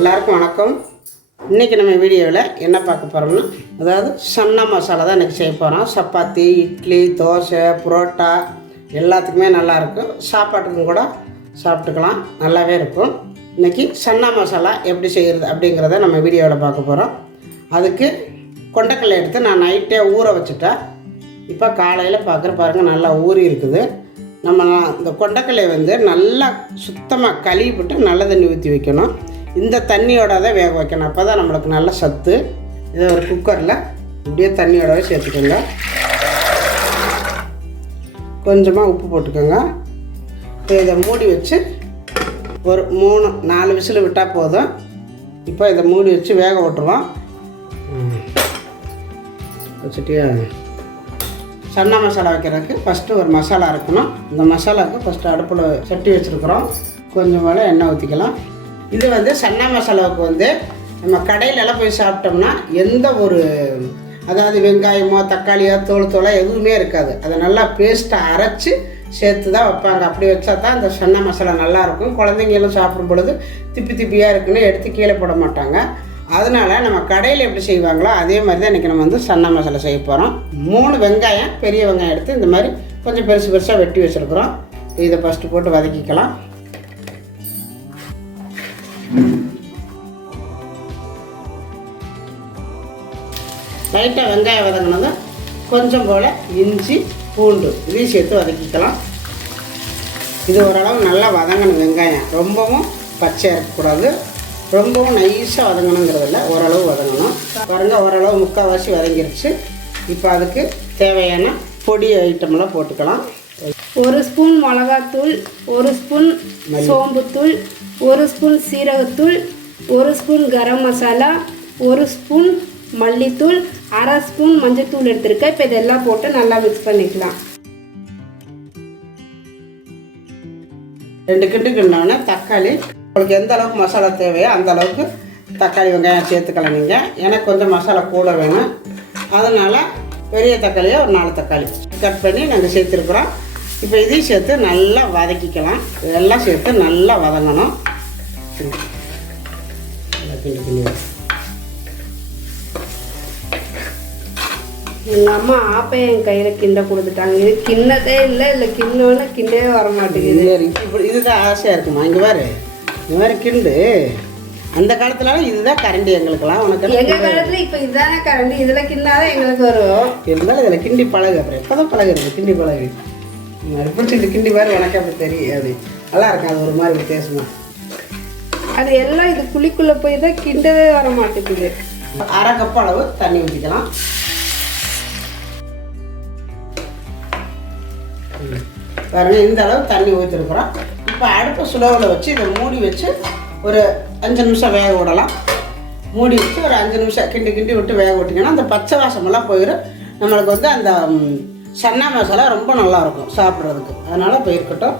எல்லாருக்கும் வணக்கம். இன்றைக்கி நம்ம வீடியோவில் என்ன பார்க்க போகிறோம்னா, அதாவது சன்னா மசாலா தான் இன்றைக்கி செய்ய போகிறோம். சப்பாத்தி, இட்லி, தோசை, புரோட்டா எல்லாத்துக்குமே நல்லாயிருக்கும். சாப்பாட்டுக்கும் கூட சாப்பிட்டுக்கலாம், நல்லாவே இருக்கும். இன்றைக்கி சன்னா மசாலா எப்படி செய்கிறது அப்படிங்கிறத நம்ம வீடியோவில் பார்க்க போகிறோம். அதுக்கு கொண்டைக்கடலை எடுத்து நான் நைட்டே ஊற வச்சுட்டேன். இப்போ காலையில் பாருங்கள் நல்லா ஊறி இருக்குது. நம்ம இந்த கொண்டைக்கடலையை நல்லா சுத்தமாக கழுவிட்டு நல்ல தண்ணி ஊற்றி வைக்கணும். இந்த தண்ணியோட தான் வேக வைக்கணும், அப்போ தான் நம்மளுக்கு நல்ல சத்து. இதை ஒரு குக்கரில் இப்படியே தண்ணியோடவே சேர்த்துக்கோங்க. கொஞ்சமாக உப்பு போட்டுக்கோங்க. இப்போ இதை மூடி வச்சு ஒரு 3-4 விசில் விட்டால் போதும். இப்போ இதை மூடி வச்சு வேக விட்டுருவோம். வச்சுட்டியா? சன்னா மசாலா வைக்கிறதுக்கு ஃபஸ்ட்டு ஒரு மசாலா இருக்கணும். இந்த மசாலாவுக்கு ஃபஸ்ட்டு அடுப்பில் சட்டி வச்சுருக்குறோம். கொஞ்சம் மேலே எண்ணெய் ஊற்றிக்கலாம். இது சன்னா மசாலாவுக்கு நம்ம கடையிலலாம் போய் சாப்பிட்டோம்னா எந்த ஒரு அதாவது வெங்காயமோ தக்காளியோ தோலோ எதுவுமே இருக்காது. அதை நல்லா பேஸ்ட்டாக அரைச்சி சேர்த்து தான் வைப்பாங்க. அப்படி வச்சா தான் இந்த சன்னா மசாலா நல்லாயிருக்கும். குழந்தைங்களும் சாப்பிடும் பொழுது திப்பியாக இருக்குன்னு எடுத்து கீழே போட மாட்டாங்க. அதனால் நம்ம கடையில் எப்படி செய்வாங்களோ அதே மாதிரி தான் இன்றைக்கி நம்ம சன்னா மசாலா செய்ய போகிறோம். 3 வெங்காயம், பெரிய வெங்காயம் எடுத்து இந்த மாதிரி கொஞ்சம் பெருசாக வெட்டி வச்சுருக்குறோம். இதை ஃபஸ்ட்டு போட்டு வதக்கிக்கலாம். லைட்டாக வெங்காயம் வதங்கினதும் கொஞ்சம் போல் இஞ்சி பூண்டு இதையும் சேர்த்து வதக்கிக்கலாம். இது ஓரளவு நல்லா வதங்கணும். வெங்காயம் ரொம்பவும் பச்சையாக இருக்கக்கூடாது, ரொம்பவும் நைஸாக வதங்கணுங்கிறதில்ல, ஓரளவு வதங்கணும். பாருங்கள், ஓரளவு முக்கால்வாசி வதங்கிருச்சு. இப்போ அதுக்கு தேவையான பொடி ஐட்டமெல்லாம் போட்டுக்கலாம். 1 ஸ்பூன் மிளகாத்தூள், 1 ஸ்பூன் சோம்புத்தூள், 1 ஸ்பூன் சீரகத்தூள், 1 ஸ்பூன் கரம் மசாலா, 1 ஸ்பூன் மல்லித்தூள், 1/2 ஸ்பூன் மஞ்சத்தூள் எடுத்துருக்கேன். இப்போ இதெல்லாம் போட்டு நல்லா மிக்ஸ் பண்ணிக்கலாம். 2 கிண்டு கிண்டோன்னே தக்காளி, உங்களுக்கு எந்த அளவுக்கு மசாலா தேவையோ அந்த அளவுக்கு தக்காளி வெங்காயம் சேர்த்துக்கலாம். நீங்கள் எனக்கு கொஞ்சம் மசாலா கூட வேணும், அதனால் பெரிய தக்காளியை ஒரு 4 தக்காளி கட் பண்ணி நாங்கள் சேர்த்துருக்குறோம். இப்போ இதையும் சேர்த்து நல்லா வதக்கிக்கலாம். இதெல்லாம் சேர்த்து நல்லா வதங்கணும். எங்கள் அம்மா ஆப்பையை என் கையில் கிண்ட கொடுத்துட்டாங்க. இது கிண்ணதே இல்லை, இல்லை கிண்ணோன்னு கிண்டே வர மாட்டேங்குது. இப்படி இதுதான் ஆசையாக இருக்குமா? இங்கே பாரு, இந்த மாதிரி கிண்டு. அந்த காலத்துலலாம் இதுதான் கரண்டி எங்களுக்குலாம். உனக்கு எங்கள் காலத்தில் இப்போ இதுதானே கரண்டி, இதில் கிண்டாதான் எங்களுக்கு வரும். இருந்தாலும் இதில் கிண்டி பழகு. அப்புறம் எப்போ தான் பழகுறது? கிண்டி பழகு. பிடிச்சி இது கிண்டி பாரு, உனக்கு அப்படி தெரியாது. நல்லா இருக்கும், அது ஒரு மாதிரி வித்தியாசமா. அது எல்லாம் இது குழிக்குள்ளே போய் தான் கிண்டவே வர மாட்டேங்குது. 1/2 கப் அளவு தண்ணி ஊற்றிக்கலாம். பாருங்க, இந்த அளவு தண்ணி ஊற்றிருக்குறோம். இப்போ அடுப்பை ஸ்லோவில் வச்சு இதை மூடி வச்சு ஒரு 5 நிமிஷம் வேக விடலாம். மூடி வச்சு ஒரு 5 நிமிஷம் கிண்டி விட்டு வேக விட்டிங்கன்னா அந்த பச்சை வாசமெல்லாம் போயிடும். நம்மளுக்கு அந்த சன்னா மசாலா ரொம்ப நல்லாயிருக்கும் சாப்பிட்றதுக்கு. அதனால் போயிருக்கட்டும்.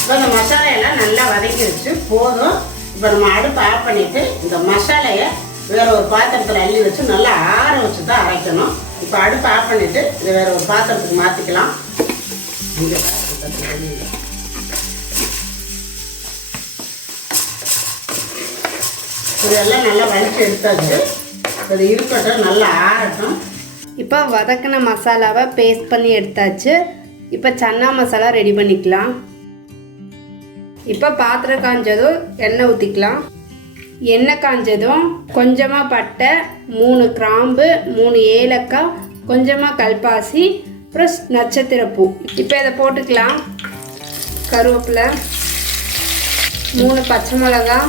இப்போ இந்த மசாலையெல்லாம் நல்லா வதங்கிடுச்சு, போதும். இப்போ நம்ம அடுப்பை ஆஃப் பண்ணிவிட்டு இந்த மசாலையை வேறு ஒரு பாத்திரத்தில் அள்ளி வச்சு நல்லா ஆற வச்சு தான் அரைக்கணும். இப்போ அடுப்பை ஆஃப் பண்ணிவிட்டு இதை வேறு ஒரு பாத்திரத்துக்கு மாற்றிக்கலாம். இதெல்லாம் நல்லா வலிச்சு எடுத்தாச்சு. அது இருக்கட்டும், நல்லா ஆறட்டும். இப்போ வதக்கின மசாலாவை பேஸ்ட் பண்ணி எடுத்தாச்சு. இப்போ சன்னா மசாலா ரெடி பண்ணிக்கலாம். இப்போ பாத்திரம் காஞ்சதும் எண்ணெய் ஊற்றிக்கலாம். எண்ணெய் காஞ்சதும் கொஞ்சமாக பட்டை, 3 கிராம்பு, 3 ஏலக்காய், கொஞ்சமாக கல்பாசி, அப்புறம் நட்சத்திரப்பூ. இப்போ இதை போட்டுக்கலாம். கருவேப்பிலை, 3 பச்சை மிளகா.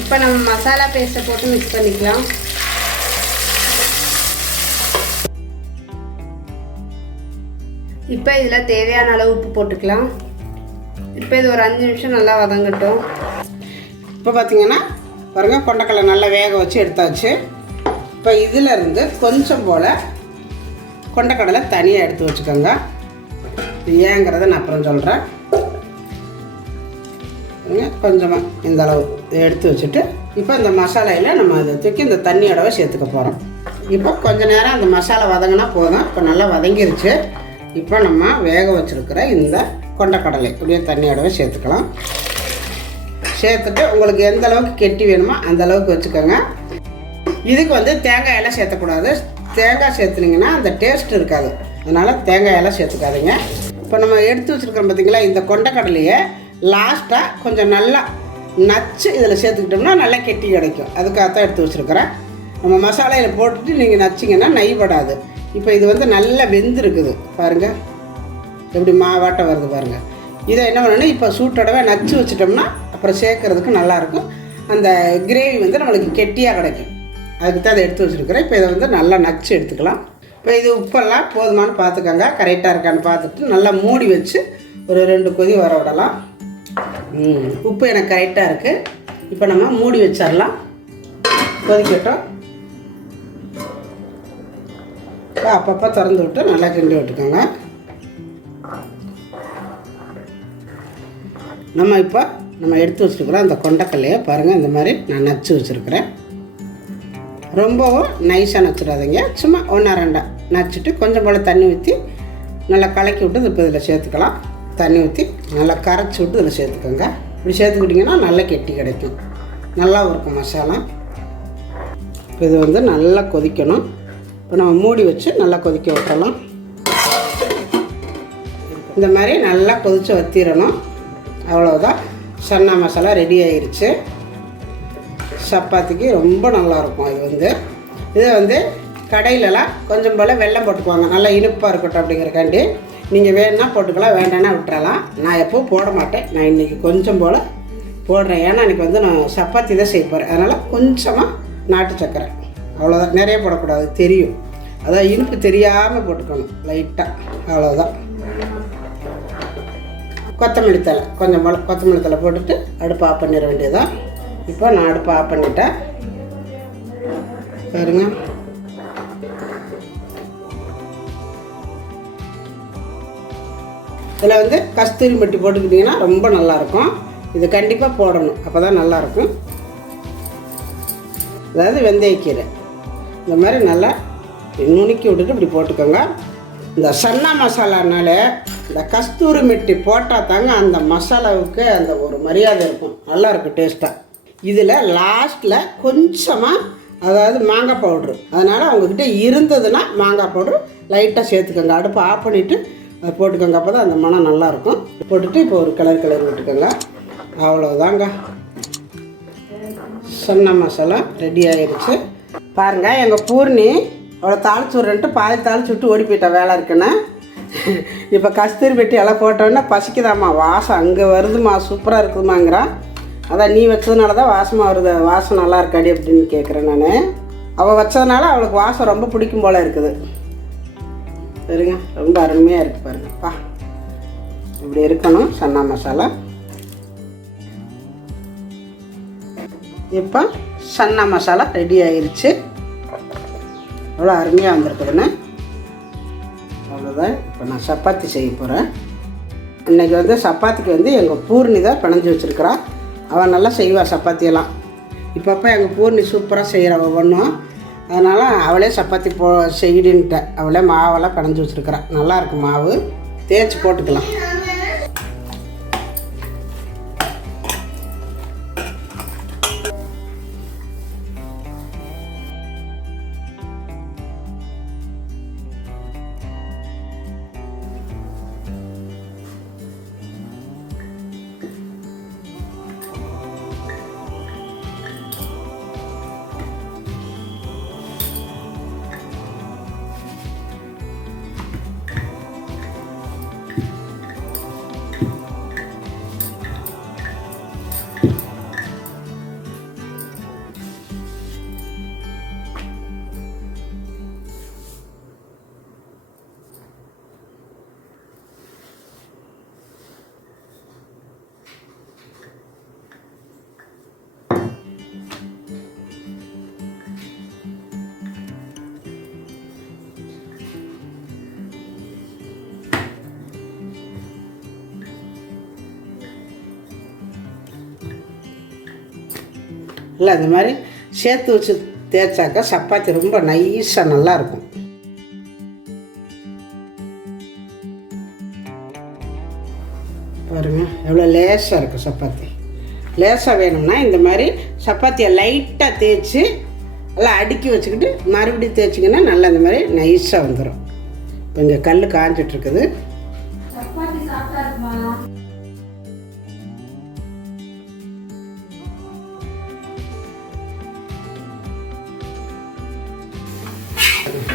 இப்போ நம்ம மசாலா பேஸ்ட்டை போட்டு மிக்ஸ் பண்ணிக்கலாம். இப்போ இதில் தேவையான அளவு உப்பு போட்டுக்கலாம். இப்போ இது ஒரு 5 நிமிஷம் நல்லா வதங்கட்டும். இப்போ பார்த்தீங்கன்னா பாருங்கள், கொண்டைக்கடலை நல்லா வேக வச்சு எடுத்தாச்சு. இப்போ இதிலேருந்து கொஞ்சம் போல் கொண்டைக்கடலை தனியாக எடுத்து வச்சுக்கோங்க. இது ஏங்கிறத நான் அப்புறம் சொல்கிறேன். கொஞ்சமாக இந்த அளவு எடுத்து வச்சுட்டு இப்போ இந்த மசாலையில் நம்ம அதை தூக்கி இந்த தண்ணியோடவே சேர்த்துக்க போகிறோம். இப்போ கொஞ்சம் நேரம் அந்த மசாலா வதங்கினா போதும். இப்போ நல்லா வதங்கிருச்சு. இப்போ நம்ம வேக வச்சுருக்கிற இந்த கொண்டைக்கடலை அப்படியே தண்ணியோடவே சேர்த்துக்கலாம். சேர்த்துட்டு உங்களுக்கு எந்த அளவுக்கு கெட்டி வேணுமோ அந்த அளவுக்கு வச்சுக்கோங்க. இதுக்கு வந்து தேங்காய் எல்லாம் சேர்த்தக்கூடாது. தேங்காய் சேர்த்துனீங்கன்னா அந்த டேஸ்ட் இருக்காது. அதனால் தேங்காய் எல்லாம் சேர்த்துக்காதீங்க. இப்போ நம்ம எடுத்து வச்சுருக்கோம் பார்த்திங்களா, இந்த கொண்டைக்கடலையை லாஸ்ட்டாக கொஞ்சம் நல்லா நச்சு இதில் சேர்த்துக்கிட்டோம்னா நல்லா கெட்டி கிடைக்கும். அதுக்காகத்தான் எடுத்து வச்சுருக்கிறேன். நம்ம மசாலையில் போட்டுட்டு நீங்கள் நச்சிங்கன்னா நைபடாது. இப்போ இது வந்து நல்லா வெந்திருக்குது பாருங்கள், எப்படி மாவாட்டம் வருது பாருங்கள். இதை என்ன பண்ணணும்னா இப்போ சூட்டோடவே நச்சு வச்சிட்டோம்னா அப்புறம் சேர்க்குறதுக்கு நல்லாயிருக்கும். அந்த கிரேவி வந்து நம்மளுக்கு கெட்டியாக கிடைக்கும். அதுக்கு தான் அதை எடுத்து வச்சுருக்கிறேன். இப்போ இதை வந்து நல்லா நச்சு எடுத்துக்கலாம். இப்போ இது உப்பெல்லாம் போதுமானு பார்த்துக்கோங்க, கரெக்டாக இருக்கான்னு பார்த்துட்டு நல்லா மூடி வச்சு ஒரு 2 கொதி வர விடலாம். உப்பு எனக்கு கரெக்டாக இருக்குது. இப்போ நம்ம மூடி வச்சிடலாம், கொதிக்கட்டும். இப்போ அப்பப்போ திறந்து விட்டு நல்லா கிண்டி விட்டுக்கோங்க. நம்ம எடுத்து வச்சுருக்குறோம் அந்த கொண்டைக்கல்லையை பாருங்கள், இந்த மாதிரி நான் நச்சு வச்சுருக்கிறேன். ரொம்பவும் நைஸாக நச்சிடாதீங்க, சும்மா 1-2 நச்சுட்டு கொஞ்சம் போல் தண்ணி ஊற்றி நல்லா கலக்கி விட்டு இப்போ இதில் சேர்த்துக்கலாம். தண்ணி ஊற்றி நல்லா கரைச்சி விட்டு இதில் சேர்த்துக்கோங்க. இப்படி சேர்த்துக்கிட்டிங்கன்னா நல்லா கெட்டி கிடைக்கும், நல்லா இருக்கும் மசாலா. இப்போ இது வந்து நல்லா கொதிக்கணும். இப்போ நம்ம மூடி வச்சு நல்லா கொதிக்க விட்டுறலாம். இந்த மாதிரி நல்லா கொதித்து வற்றிடணும். அவ்வளோதான், சன்னா மசாலா ரெடி ஆயிடுச்சு. சப்பாத்திக்கு ரொம்ப நல்லாயிருக்கும். இதை வந்து கடையிலலாம் கொஞ்சம் போல் வெல்லம் போட்டுக்குவாங்க, நல்லா இனிப்பாக இருக்கட்டும் அப்படிங்கிறக்காண்டி. நீங்கள் வேணுன்னா போட்டுக்கலாம், வேண்டான்னா விட்டுறலாம். நான் எப்போவும் போட மாட்டேன், நான் இன்றைக்கி கொஞ்சம் போல் போடுறேன். ஏன்னா இன்றைக்கி வந்து நான் சப்பாத்தி தான் செய்ய போகிறேன். அதனால் கொஞ்சமாக நாட்டு சர்க்கரை, அவ்வளோதான், நிறைய போடக்கூடாது, தெரியும். அதான் இனிப்பு தெரியாமல் போட்டுக்கணும் லைட்டாக, அவ்வளோதான். கொத்தமல்லி தழை கொஞ்சம் போல் கொத்தமல்லி தழை போட்டுட்டு அடுப்பு ஆஃப் பண்ணிட வேண்டியதான். இப்போ நான் அடுப்பு ஆஃப் பண்ணிட்டேன் பாருங்க. இதில் வந்து கஸ்தூரி மட்டி போட்டுக்கிட்டிங்கன்னா ரொம்ப நல்லாயிருக்கும். இது கண்டிப்பாக போடணும், அப்போ தான் நல்லாயிருக்கும். அதாவது வெந்தயக்கீரை இந்த மாதிரி நல்லா நுணுக்கி விட்டுட்டு இப்படி போட்டுக்கோங்க. இந்த சன்னா மசாலானால இந்த கஸ்தூரி மெட்டி போட்டால் தாங்க அந்த மசாலாவுக்கு அந்த ஒரு மரியாதை இருக்கும், நல்லாயிருக்கும் டேஸ்ட்டாக. இதில் லாஸ்ட்டில் கொஞ்சமாக அதாவது மாங்காய் பவுட்ரு, அதனால் அவங்கக்கிட்ட இருந்ததுன்னா மாங்காய் பவுட்ரு லைட்டாக சேர்த்துக்கோங்க. அடுப்பை ஆஃப் பண்ணிவிட்டு அதை போட்டுக்கோங்க, அப்போ தான் அந்த மனம் நல்லாயிருக்கும். போட்டுட்டு இப்போ ஒரு கிளறி விட்டுக்கோங்க. அவ்வளோதாங்க, சன்னா மசாலா ரெடி ஆகிடுச்சு. பாருங்கள், எங்கள் பூர்ணி அவ்வளோ தாளிச்சு விட்றேன்ட்டு பாதி தாளிச்சு விட்டு ஓடி போயிட்டா வேலை இருக்குன்னு. இப்போ கஸ்தூரி பெட்டி எல்லாம் போட்டோன்னா பசிக்குதாம்மா, வாசம் அங்கே வருதுமா, சூப்பராக இருக்குதுமாங்கிறான். அதான் நீ வச்சதுனால தான் வாசமாக வருது, வாசம் நல்லா இருக்காடி அப்படின்னு கேட்குறேன் நான். அவள் வச்சதுனால அவளுக்கு வாசம் ரொம்ப பிடிக்கும் போல் இருக்குது. சரிங்க, ரொம்ப அருமையாக இருக்குது பாருங்கப்பா. இப்படி இருக்கணும் சன்னா மசாலா. இப்போ சன்னா மசாலா ரெடி ஆயிடுச்சு. அவ்வளோ அருமையாக வந்திருக்குதுன்னு. அவ்வளோதான், இப்போ நான் சப்பாத்தி செய்ய போகிறேன். இன்றைக்கி வந்து சப்பாத்திக்கு வந்து எங்கள் பூர்ணி தான் பிணைஞ்சி வச்சுருக்கிறா. அவள் நல்லா செய்வாள் சப்பாத்தியெல்லாம். இப்பப்போ எங்கள் பூர்ணி சூப்பராக செய்கிற ஒவ்வொன்றும். அதனால் அவளே சப்பாத்தி செய்யிடுன்ட்டேன். அவளே மாவெல்லாம் பிணைஞ்சி வச்சுருக்கிறா. நல்லாயிருக்கு, மாவு தேய்ச்சி போட்டுக்கலாம். இல்லை இந்த மாதிரி சேர்த்து வச்சு தேய்ச்சாக்கா சப்பாத்தி ரொம்ப நைஸாக நல்லாயிருக்கும். பாருங்கள் எவ்வளோ லேசாக இருக்குது சப்பாத்தி. லேசாக வேணும்னா இந்த மாதிரி சப்பாத்தியை லைட்டாக தேய்ச்சி எல்லாம் அடுக்கி வச்சுக்கிட்டு மறுபடியும் தேய்ச்சிங்கன்னா நல்லா இந்த மாதிரி நைஸாக வந்துடும். இப்போ இங்கே கல் காஞ்சிட்ருக்குது.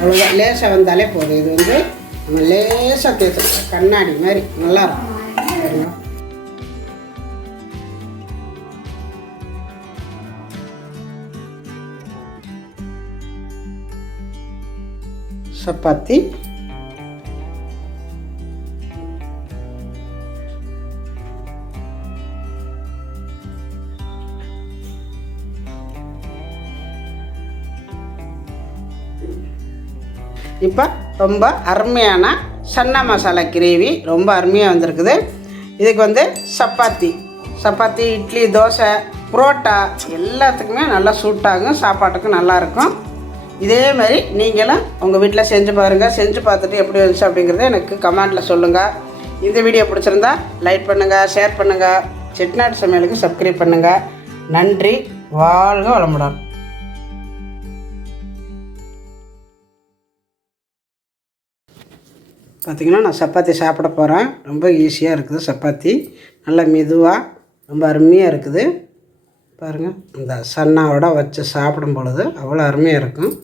அவ்வளோதான், லேசாக வந்தாலே போதும். இது வந்து நம்ம லேசாக தேய்ச்சிருக்கோம், கண்ணாடி மாதிரி நல்லாயிருக்கும். சப்பாத்தி இப்போ ரொம்ப அருமையான சன்னா மசாலா கிரேவி ரொம்ப அருமையாக வந்திருக்குது. இதுக்கு வந்து சப்பாத்தி, இட்லி, தோசை, புரோட்டா எல்லாத்துக்குமே நல்லா சூட்டாகும், சாப்பாட்டுக்கும் நல்லாயிருக்கும். இதே மாதிரி நீங்களும் உங்கள் வீட்டில் செஞ்சு பாருங்கள். செஞ்சு பார்த்துட்டு எப்படி வந்துச்சு அப்படிங்கிறத எனக்கு கமெண்ட்டில் சொல்லுங்கள். இந்த வீடியோ பிடிச்சிருந்தா லைக் பண்ணுங்கள், ஷேர் பண்ணுங்கள், செட்டிநாடு சமையலுக்கு சப்ஸ்கிரைப் பண்ணுங்கள். நன்றி. வாழ்க வளமுடன். பார்த்திங்கன்னா நான் சப்பாத்தி சாப்பிட போகிறேன். ரொம்ப ஈஸியாக இருக்குது சப்பாத்தி, நல்லா மெதுவாக ரொம்ப அருமையாக இருக்குது. பாருங்கள், இந்த சன்னாவோட வச்சு சாப்பிடும் பொழுது அவ்வளோ அருமையாக இருக்கும்.